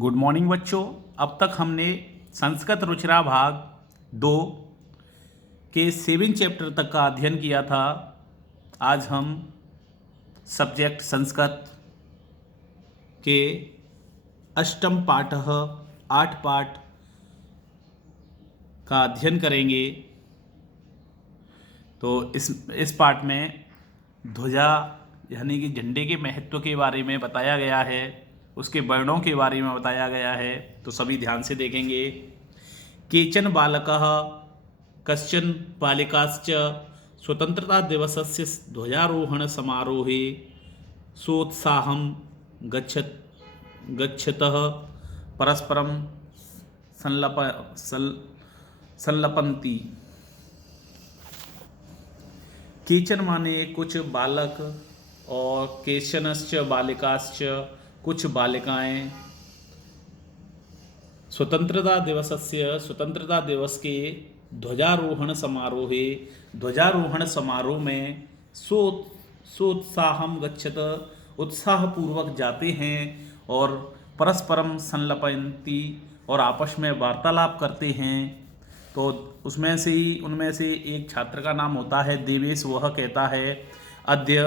Good morning बच्चों। अब तक हमने संस्कृत रुचिरा भाग 2 के 7 चैप्टर तक का अध्ययन किया था। आज हम सब्जेक्ट संस्कृत के अष्टम पाठ 8 पाठ का अध्ययन करेंगे। तो इस पाठ में ध्वजा यानी कि झंडे के महत्व के बारे में बताया गया है, उसके वर्णों के बारे में बताया गया है। तो सभी ध्यान से देखेंगे। केचन बालकः कश्चन बालिकाश्च स्वतंत्रता दिवसस्य ध्वजारोहण समारोहे सोत्साहं गच्छतः परस्परं संलपन्ति। केचन माने कुछ बालक और केचनश्च बालिकाश्च कुछ बालिकाएं स्वतंत्रता स्वतंत्रता दिवस के ध्वजारोहण समारोह में सोत्साहम गच्छत उत्साहपूर्वक जाते हैं और परस्परम संलपन्ति और आपस में वार्तालाप करते हैं। तो उनमें से एक छात्र का नाम होता है देवेश। वह कहता है, अद्य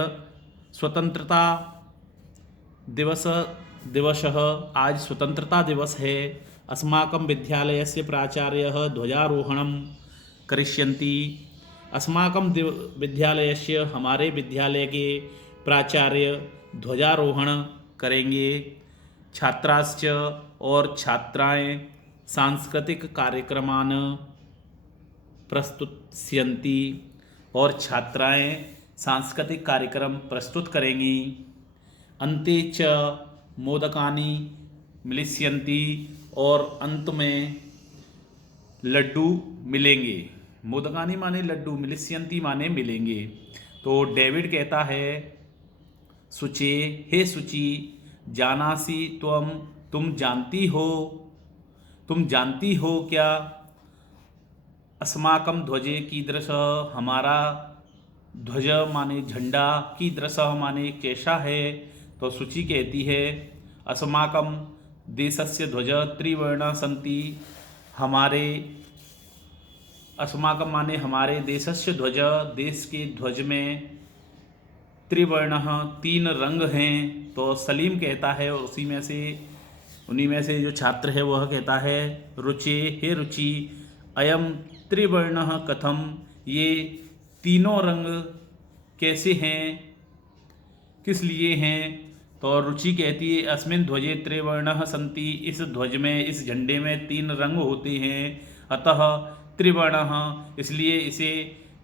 स्वतंत्रता दिवसः, आज स्वतंत्रता दिवस है। अस्माकं विद्यालयस्य प्राचार्यः ध्वजारोहणं करिष्यन्ति। अस्माकं विद्यालयस्य, हमारे विद्यालय के प्राचार्य ध्वजारोहण करेंगे। छात्राश्च, और छात्राएं सांस्कृतिक कार्यक्रमान प्रस्तुष्यन्ति, और छात्राएं सांस्कृतिक कार्यक्रम प्रस्तुत करेंगी। अन्ते च मोदकानि मिलिष्यन्ति, और अंत में लड्डू मिलेंगे। मोदकानि माने लड्डू, मिलिष्यन्ति माने मिलेंगे। तो डेविड कहता है, शुचे, हे शुचि, जानासि तुम जानती हो क्या, अस्माकं ध्वजे कीदृश, हमारा ध्वज माने झंडा, कीदृश माने कैसा है। तो सूची कहती है, अस्माकं देशस्य ध्वज त्रिवर्ण सन्ति, अस्माकं माने हमारे देशस्य ध्वज, देश के ध्वज में त्रिवर्ण 3 रंग हैं। तो सलीम कहता है, उन्हीं में से जो छात्र है वह कहता है, रुचे, हे रुचि, अयम त्रिवर्ण कथम, ये तीनों रंग कैसे हैं, किस लिए हैं। तो रुचि कहती है, अस्मिन् ध्वजे त्रिवर्ण सन्ति, इस ध्वज में, इस झंडे में 3 रंग होते हैं। अतः त्रिवर्ण, इसलिए इसे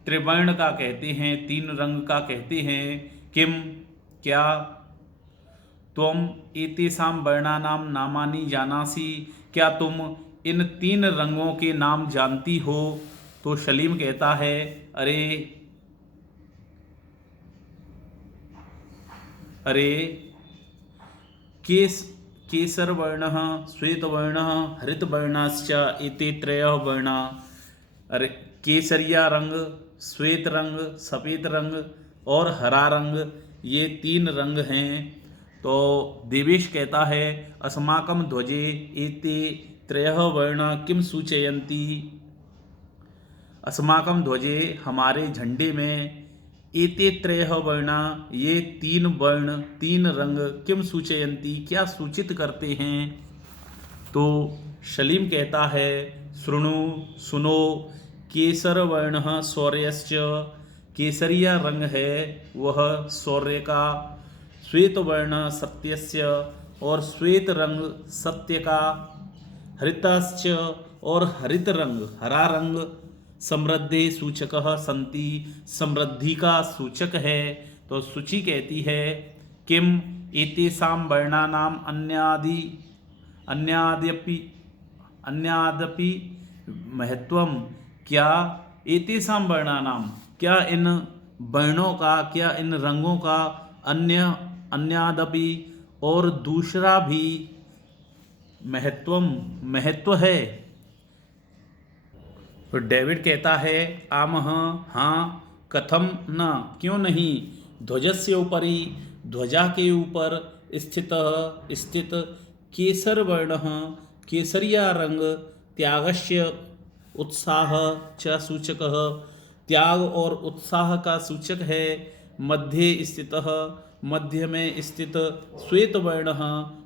त्रिवर्ण का कहते हैं, 3 रंग का कहते हैं। किम, क्या, त्वम एतेषां वर्णानां नामानि जानासि, क्या तुम इन 3 रंगों के नाम जानती हो। तो सलीम कहता है, अरे केसरवर्णः, श्वेतवर्णः, हरितवर्णाश्च एते 3 वर्णा। अरे केसरिया रंग, श्वेत रंग, सफ़ेद रंग और हरा रंग, ये 3 रंग हैं। तो देवेश कहता है, अस्माकं ध्वजे एते 3 वर्णा किम सूचयन्ति, अस्माकं ध्वजे, हमारे झंडे में, एते 3 वर्णा, ये 3 वर्ण, 3 रंग, किम सूचयन्ति, क्या सूचित करते हैं। तो सलीम कहता है, शृणु, सुनो, केसर वर्णः शौर्यश्च, केसरिया रंग है वह शौर्य का, श्वेत वर्ण सत्यस्य, और श्वेत रंग सत्य का, हरितश्च, और हरित रंग, हरा रंग, समृद्धि सूचकः सन्ति, समृद्धि का सूचक है। तो सूची कहती है, किम एतेषां वर्णानां अन्यादपि महत्वम, क्या एतेषां वर्णानां, क्या इन वर्णों का, क्या इन रंगों का, अन्यादपि, और दूसरा भी, महत्व है। तो डेविड कहता है, आमह, हाँ, कथम न, क्यों नहीं, ध्वजस्य उपरि, ध्वजा के ऊपर स्थित केसर वर्ण केसरिया रंग त्यागस्य उत्साह च सूचकः त्याग और उत्साह का सूचक है। मध्ये स्थितः मध्य में स्थित श्वेत वर्ण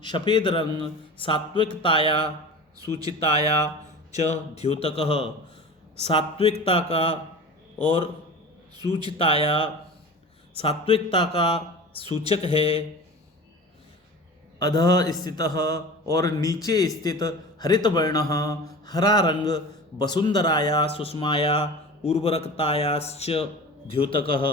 सफेद रंग सात्विकताया सूचिताया च द्योतकः सात्विकता का और सूचिताया सात्विकता का सूचक है। अधः स्थितः और नीचे स्थित हरित वर्ण हरा रंग वसुंधराया सुषमाया उर्वरकतायाश्च द्योतकः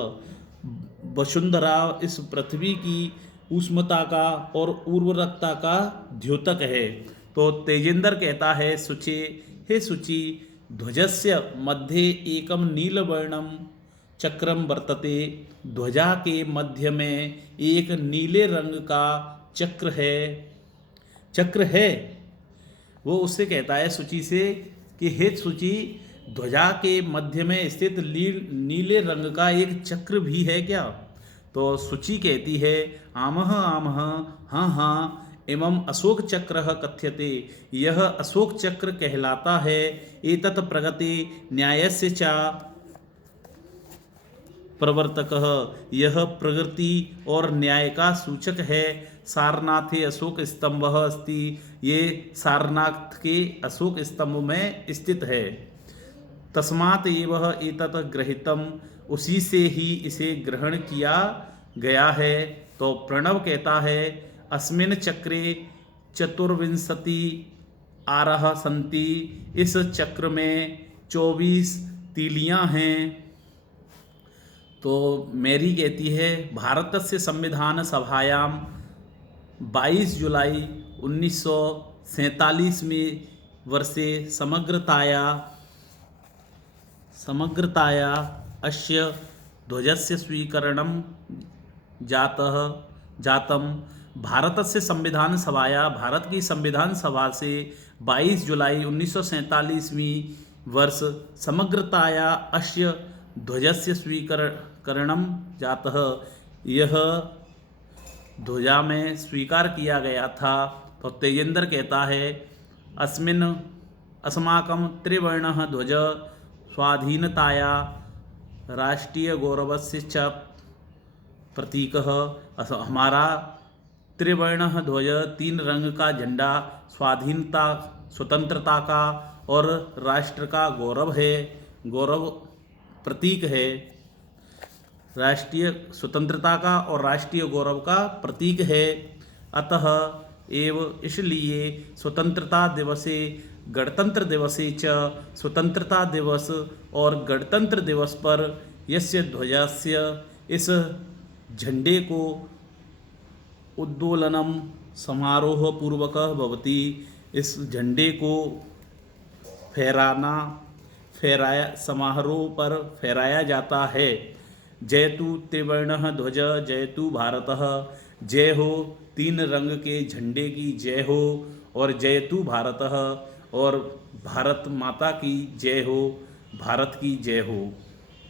वसुंधरा इस पृथ्वी की उष्मता का और उर्वरकता का द्योतक है। तो तेजेंद्र कहता है शुचि हे शुचि ध्वजस्य मध्ये एकम नीलवर्णम चक्रम वर्तते ध्वजा के मध्य में एक नीले रंग का चक्र है। वो उससे कहता है शुचि से कि हे शुचि ध्वजा के मध्य में स्थित नीले रंग का एक चक्र भी है क्या? तो शुचि कहती है आमह आमह हाँ हाँ एवं अशोक चक्र कथ्यते यह अशोक चक्र कहलाता है। एतत् प्रगति न्यायस्य च प्रवर्तकः यह प्रगति और न्याय का सूचक है। सारनाथे अशोक स्तंभः अस्ति ये सारनाथ के अशोक स्तंभ में स्थित है। तस्मात् एव एतत् गृहीतम् उसी से ही इसे ग्रहण किया गया है। तो प्रणव कहता है अस्मिन् चक्रे चतुर्विंशति आरः सन्ति इस चक्र में 24 तीलियां हैं। तो मैरी कहती है भारतस्य संविधान सभायां 22 जुलाई 1947 में वर्षे समग्रताया अस्य ध्वजस्य स्वीकरणं जातम भारतस्य संविधान सभाया भारत की संविधान सभा से 22 जुलाई 1947 वर्ष समग्रताया अस्य ध्वजस्य स्वीकरणं जातः यह ध्वजा में स्वीकार किया गया था। तो तेजेंद्र कहता है अस्मिन् अस्माकं त्रिवर्णः ध्वज स्वाधीनताया राष्ट्रीय गौरवस्य च प्रतीकः हमारा त्रिवर्णः ध्वज 3 रंग का झंडा स्वाधीनता स्वतंत्रता का और राष्ट्र का गौरव प्रतीक है। राष्ट्रीय स्वतंत्रता का और राष्ट्रीय गौरव का प्रतीक है। अतः एव इसलिए स्वतंत्रता दिवसे गणतंत्र दिवसे च स्वतंत्रता दिवस और गणतंत्र दिवस पर यस्य ध्वजस्य इस झंडे को उद्दोलनम समारोह पूर्वक भवति इस झंडे को समारोह पर फहराया जाता है। जयतु त्रिवर्णः ध्वज जयतु भारतः जय हो 3 रंग के झंडे की जय हो और जयतु भारतः और भारत माता की जय हो भारत की जय हो।